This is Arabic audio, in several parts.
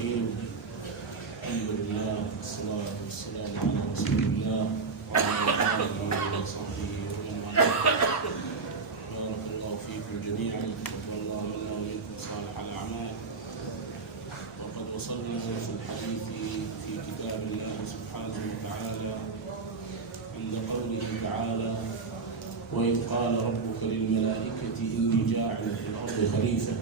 الرحيم. الحمد لله والصلاة والسلام على رسول الله وعلى آله وصحبه ومن والاه. بارك الله فيكم جميعا وتقبل الله منا ومنكم صالح الأعمال. وقد وصلنا في الحديث في كتاب الله سبحانه وتعالى عند قوله تعالى: وإذ قال ربك للملائكة إني جاعل في الأرض خليفة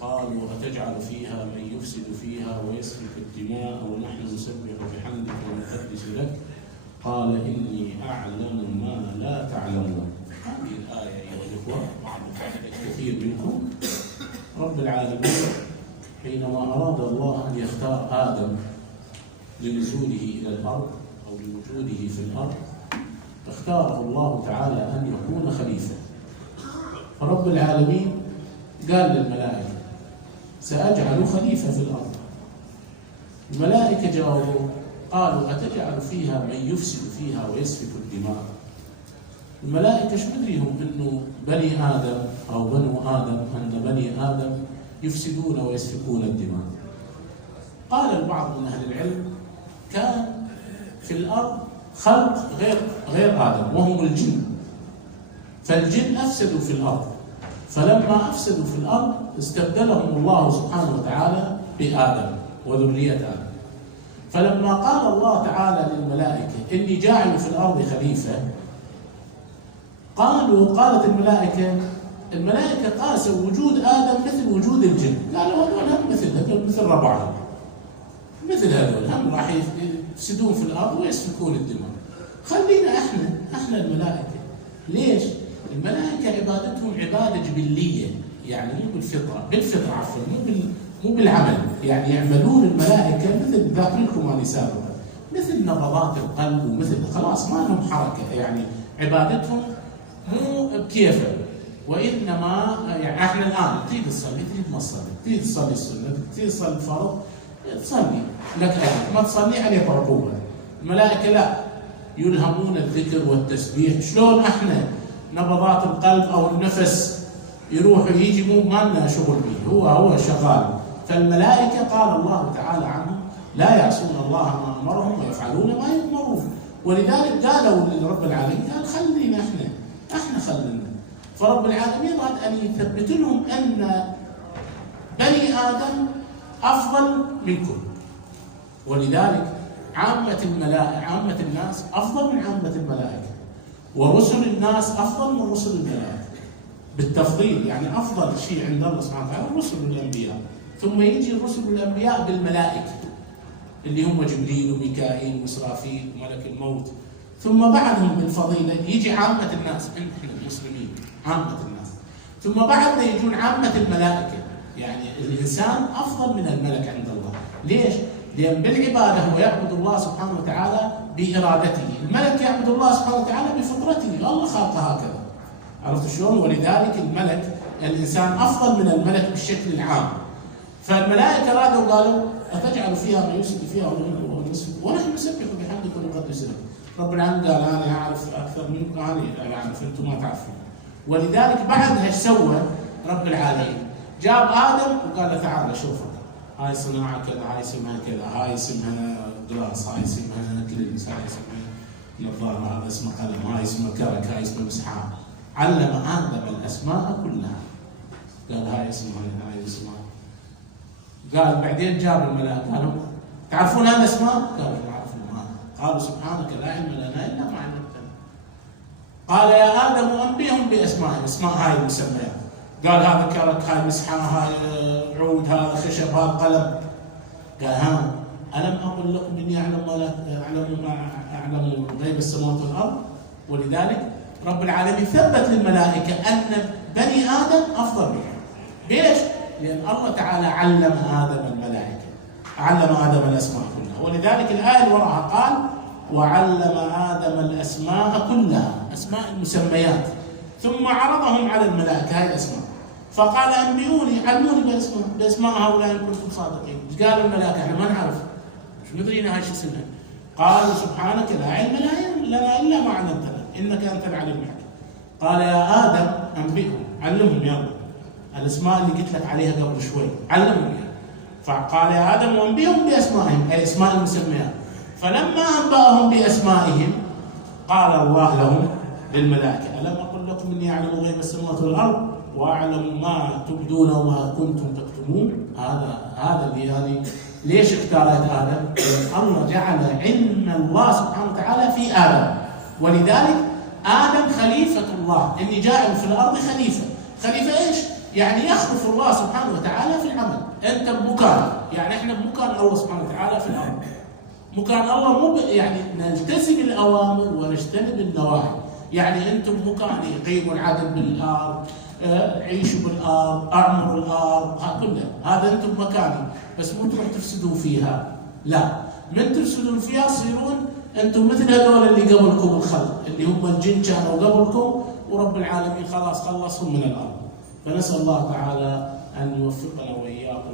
قالوا أتجعل فيها من يفسد فيها ويسفك الدماء ونحن نسبح بحمدك ونقدس لك قال إني أعلم ما لا تعلمون. هذه الآية أيها الإخوة كثير منكم رب العالمين حينما أراد الله أن يختار آدم لنزوله إلى الأرض أو لوجوده في الأرض اختاره الله تعالى أن يكون خليفة. فرب العالمين قال للملائكة: سأجعل خليفة في الأرض. الملائكة جاوبوا قالوا: أتجعل فيها من يفسد فيها ويسفك الدماء. الملائكة شو مدريهم إنه بني آدم أو بنو آدم أن بني آدم يفسدون ويسفكون الدماء. قال البعض من أهل العلم: كان في الأرض خلق غير آدم وهم الجن، فالجن أفسدوا في الأرض، فلما أفسدوا في الأرض استبدلهم الله سبحانه وتعالى بآدم وذرية آدم. فلما قال الله تعالى للملائكة: إني جاعل في الأرض خليفة، قالت الملائكة قاسوا وجود آدم مثل وجود الجن، قالوا هذول هم مثل ربعهم، مثل هذول هم راح يفسدون في الأرض ويسفكون الدماء. خلينا احنا الملائكة. ليش؟ الملائكة عبادتهم عبادة جبلية، يعني مو بالفطرة عفوا، مو بالعمل، يعني يعملون الملائكة مثل ذاكركم ما سابقا، مثل نبضات القلب ومثل خلاص ما لهم حركة، يعني عبادتهم مو بكيفه، وإنما يعني احنا الآن تريد تصلي تريد ما تصلي، تريد تصلي السنة تريد تصلي الفرض تصلي لك أجر، ما تصلي عليك عقوبة. الملائكة لا، يلهمون الذكر والتسبيح. شلون احنا نبضات القلب او النفس يروح ويجي ما لنا شغل به، هو شغال. فالملائكة قال الله تعالى عنهم: لا يعصون الله ما امرهم ويفعلون ما يؤمرون. ولذلك قالوا لرب العالمين: قال خلينا احنا خلينا. فرب العالمين اراد ان يثبت لهم ان بني ادم افضل منكم، ولذلك عامة الناس افضل من عامة الملائكة، ورسل الناس افضل من رسل الملائكة بالتفضيل. يعني افضل شيء عند الله سبحانه وتعالى الرسل والانبياء، ثم يجي الرسل والانبياء بالملائكة اللي هم جبريل وميكائيل واسرافيل وملك الموت، ثم بعدهم بالفضيلة يجي عامة الناس، احنا المسلمين عامة الناس، ثم بعدنا يجون عامة الملائكة. يعني الانسان افضل من الملك عند الله. ليش؟ لأن بالعبادة هو يعبد الله سبحانه وتعالى بإرادته، الملك يعبد الله سبحانه وتعالى بفطرته، الله خلقه هكذا. عرفت شلون؟ ولذلك الإنسان أفضل من الملك بالشكل العام. فالملائكة رادوا قالوا: أتجعل فيها من يفسد فيها ونحن نسبح بحمدك ونقدس لك. رب العالمين قال: أنا أعرف أكثر منكم، أنا أعرف أنتم ما تعرفون. ولذلك بعدها ايش سوى رب العالمين؟ جاب آدم وقال له: تعال شوفك، هاي صناعة كذا، هاي اسمها كذا، هاي اسمها جلاس، هاي اسمها كلينس، هاي اسمها نظارة، هذا اسمه قلم، هاي اسمه كرك، هاي اسمه مسحاب. علم آدم الأسماء كلها، قال هاي اسمها هاي اسمها. قال بعدين جاب الملائكة قالوا: تعرفون هذا الأسماء؟ قالوا: نعرفها. قالوا: سبحانك لا علم لنا إلا ما علمتنا. قال: يا آدم أنبئهم بأسمائهم، اسماء هاي المسميات. قال: هذا كرك، هاي مسحة، هاي عود، هذا خشب، هذا قلم. قال: ألم أقل لكم إني أعلم غيب السماوات والأرض؟ ولذلك رب العالمين ثبت للملائكة أن بني آدم أفضل منهم. ليش؟ لأن الله تعالى علم آدم الملائكة، علم آدم الأسماء كلها. ولذلك الآية اللي وراها قال: وعلم آدم الأسماء كلها، أسماء المسميات، ثم عرضهم على الملائكة هاي الأسماء، فقال: أنبئوني، علموني بأسماء هؤلاء إن كنتم صادقين. ايش قال الملائكة؟ احنا ما نعرف، مش مدرينا هاي شو اسمها. قالوا: سبحانك لا علم لنا إلا ما علمتنا إنك أنت العليم الحكيم. قال: يا آدم أنبئهم، علمهم يلا الأسماء اللي قلت لك عليها قبل شوي، علمهم يعني. فقال يا آدم وانبئهم بأسمائهم، أي أسماء المسميات. فلما أنبأهم بأسمائهم قال الله لهم للملائكة ألم أقل لكم إني أعلم غيب السماوات والأرض وأعلم ما تبدون وما كنتم تكتمون. هذا اللي يعني ليش اختارت آدم؟ الله جعل علم الله سبحانه وتعالى في آدم، ولذلك آدم خليفة الله، إني جاعل في الأرض خليفة. خليفة إيش؟ يعني يخلف الله سبحانه وتعالى في العمل. أنت بمكان، يعني إحنا بمكان الله سبحانه وتعالى في الأرض. مكان الله مو يعني نلتزم الأوامر ونجتنب النواهي. يعني أنتم مكان يقيموا العدل بالأرض، عيشوا بالأرض، أعمروا الأرض، كلها هذا أنتم مكاني، بس مو تروح تفسدوا فيها. لا، من تفسدون فيها تصيرون أنتم مثل هذول اللي قبلكم الخلق، اللي هم الجن كانوا قبلكم ورب العالمين خلاص خلصهم من الأرض. فنسأل الله تعالى أن يوفقنا وإياكم